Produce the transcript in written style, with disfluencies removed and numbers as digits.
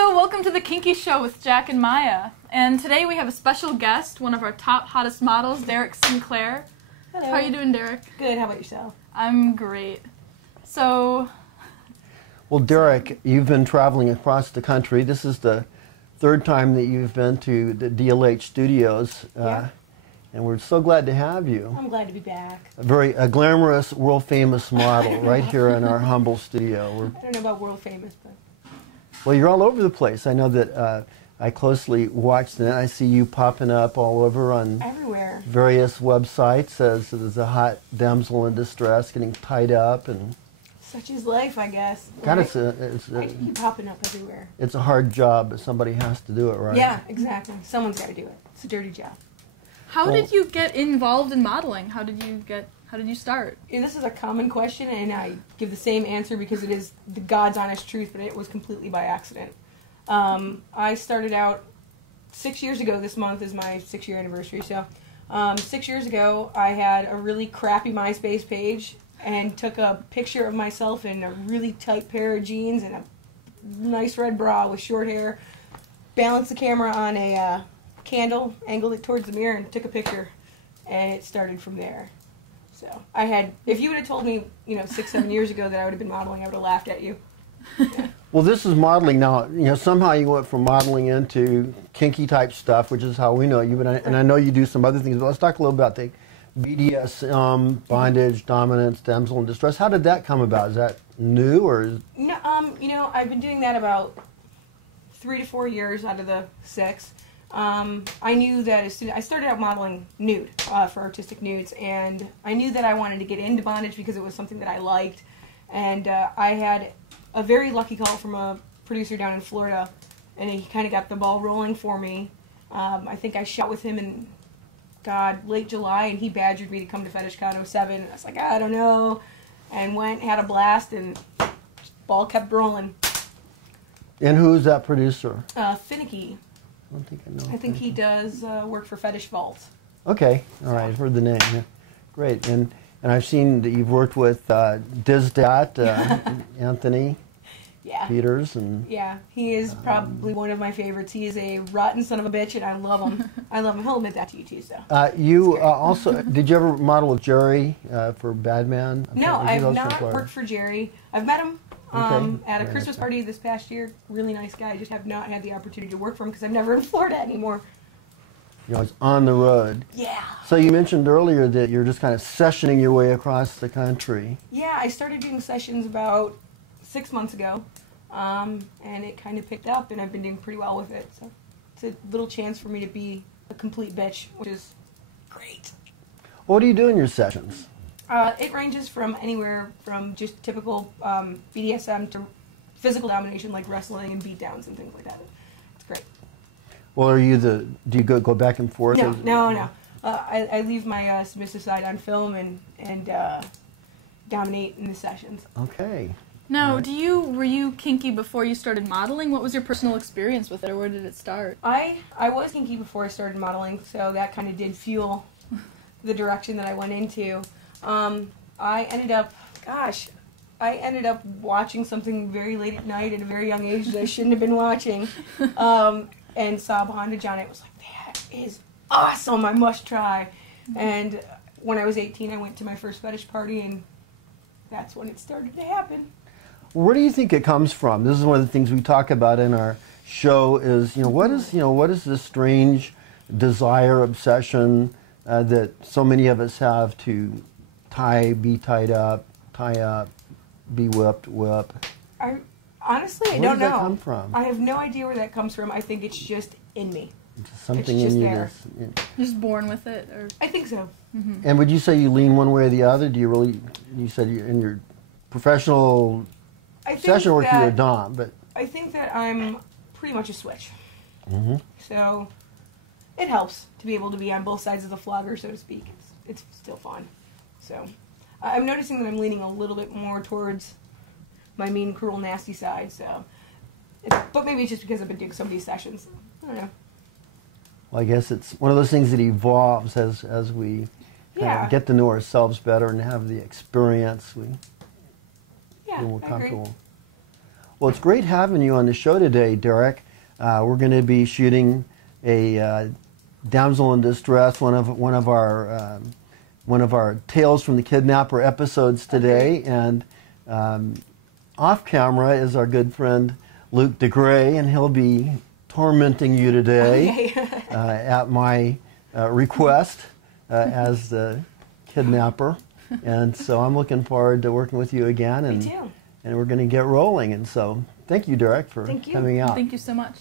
So welcome to the Kinky Show with Jack and Maya. And today we have a special guest, one of our top hottest models, Derek Synklaire. Hello. How are you doing, Derek? Good. How about yourself? I'm great. So... Well, Derek, you've been traveling across the country. This is the third time that you've been to the DLH studios. Yeah. And we're so glad to have you. I'm glad to be back. A glamorous, world-famous model right here in our humble studio. I don't know about world famous, but... Well, you're all over the place. I know that I closely watch that. I see you popping up all over on everywhere. Various websites as a hot damsel in distress getting tied up. And such is life, I guess. God, right? I keep popping up everywhere. It's a hard job, but somebody has to do it, right? Yeah, exactly. Someone's got to do it. It's a dirty job. How did you get involved in modeling? How did you start? Yeah, this is a common question, and I give the same answer because it is the God's honest truth, but it was completely by accident. I started out 6 years ago. This month is my 6-year anniversary. So 6 years ago, I had a really crappy MySpace page and took a picture of myself in a really tight pair of jeans and a nice red bra with short hair, balanced the camera on a candle, angled it towards the mirror, and took a picture, and it started from there. So I had, if you would have told me, 6, 7 years ago that I would have been modeling, I would have laughed at you. Yeah. Well, this is modeling now. Somehow you went from modeling into kinky type stuff, which is how we know you. And I know you do some other things. But let's talk a little about the bdsm, bondage, dominance, damsel in distress. How did that come about? Is that new or? No, I've been doing that about 3 to 4 years out of the 6. I knew that as soon I started out modeling nude for artistic nudes, and I knew that I wanted to get into bondage because it was something that I liked, and I had a very lucky call from a producer down in Florida, and he kind of got the ball rolling for me. I think I shot with him in, late July, and he badgered me to come to FetishCon 07, and I was like, I don't know, and went, had a blast, and ball kept rolling. And who's that producer? Finicky. I don't think I know. I think he does work for Fetish Vault. Okay, all right, I've heard the name. Yeah. Great, and I've seen that you've worked with Dizdat, Anthony Peters, and yeah, he is probably one of my favorites. He is a rotten son of a bitch, and I love him. I love him. He'll admit that to you too. So you also did you ever model with Jerry for Badman? No, I've not worked for Jerry. I've met him. At a Christmas party this past year. Really nice guy. I just have not had the opportunity to work for him because I'm never in Florida anymore. It's on the road. Yeah. So you mentioned earlier that you're just kind of sessioning your way across the country. Yeah, I started doing sessions about 6 months ago, and it kind of picked up, and I've been doing pretty well with it. So it's a little chance for me to be a complete bitch, which is great. What do you do in your sessions? It ranges from anywhere from just typical BDSM to physical domination, like wrestling and beatdowns and things like that. It's great. Well, do you go back and forth? No. I leave my submissive side on film and dominate in the sessions. Okay. Now, were you kinky before you started modeling? What was your personal experience with it, or where did it start? I was kinky before I started modeling, so that kind of did fuel the direction that I went into. I ended up watching something very late at night at a very young age that I shouldn't have been watching, and saw bondage on it. Was like, that is awesome, I must try. And when I was 18, I went to my first fetish party, and that's when it started to happen. Where do you think it comes from? This is one of the things we talk about in our show is, what is this strange desire, obsession that so many of us have to be tied up, tie up, be whipped, whip. Honestly, I don't know. Where does that come from? I have no idea where that comes from. I think it's just in me. It's something in you. There. Just born with it, or I think so. Mm-hmm. And would you say you lean one way or the other? Do you really? You said in your professional session work you're a dom, but I think that I'm pretty much a switch. Mm-hmm. So it helps to be able to be on both sides of the flogger, so to speak. It's still fun. So I'm noticing that I'm leaning a little bit more towards my mean, cruel, nasty side. So, but maybe it's just because I've been doing so many sessions. I don't know. Well, I guess it's one of those things that evolves as we get to know ourselves better and have the experience. We feel more comfortable. Well, it's great having you on the show today, Derek. We're going to be shooting a damsel in distress, one of our Tales from the Kidnapper episodes today, and off camera is our good friend Luke DeGray, and he'll be tormenting you today at my request as the kidnapper. And so I'm looking forward to working with you again, and Me too. and we're going to get rolling. And so thank you, Derek, for coming out. Thank you so much.